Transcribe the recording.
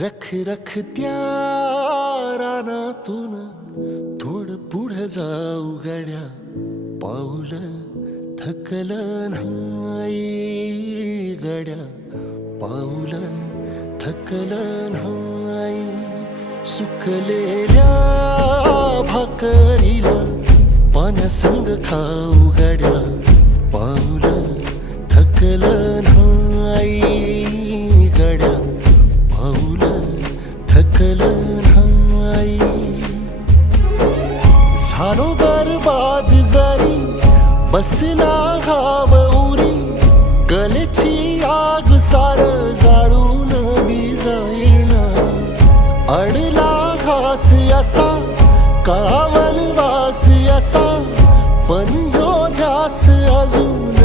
रख रख त्या रानातून थोडं पुढं जाऊ गड्या, पाऊल थकलं नाही गड्या, पाऊल थकलं नाही. सुकलेल्या भाकरीला पाण्यासंग खाऊ गड्या, पाऊल थकलं नाही गड्या, पाऊल थकलं नाही. झालो बरबाद जरी बसला घाव उरी, गलेची आग सार जाळून विजाईना. अडला घास असा काळा वनवास असा, पण ह्यो ध्यास अजून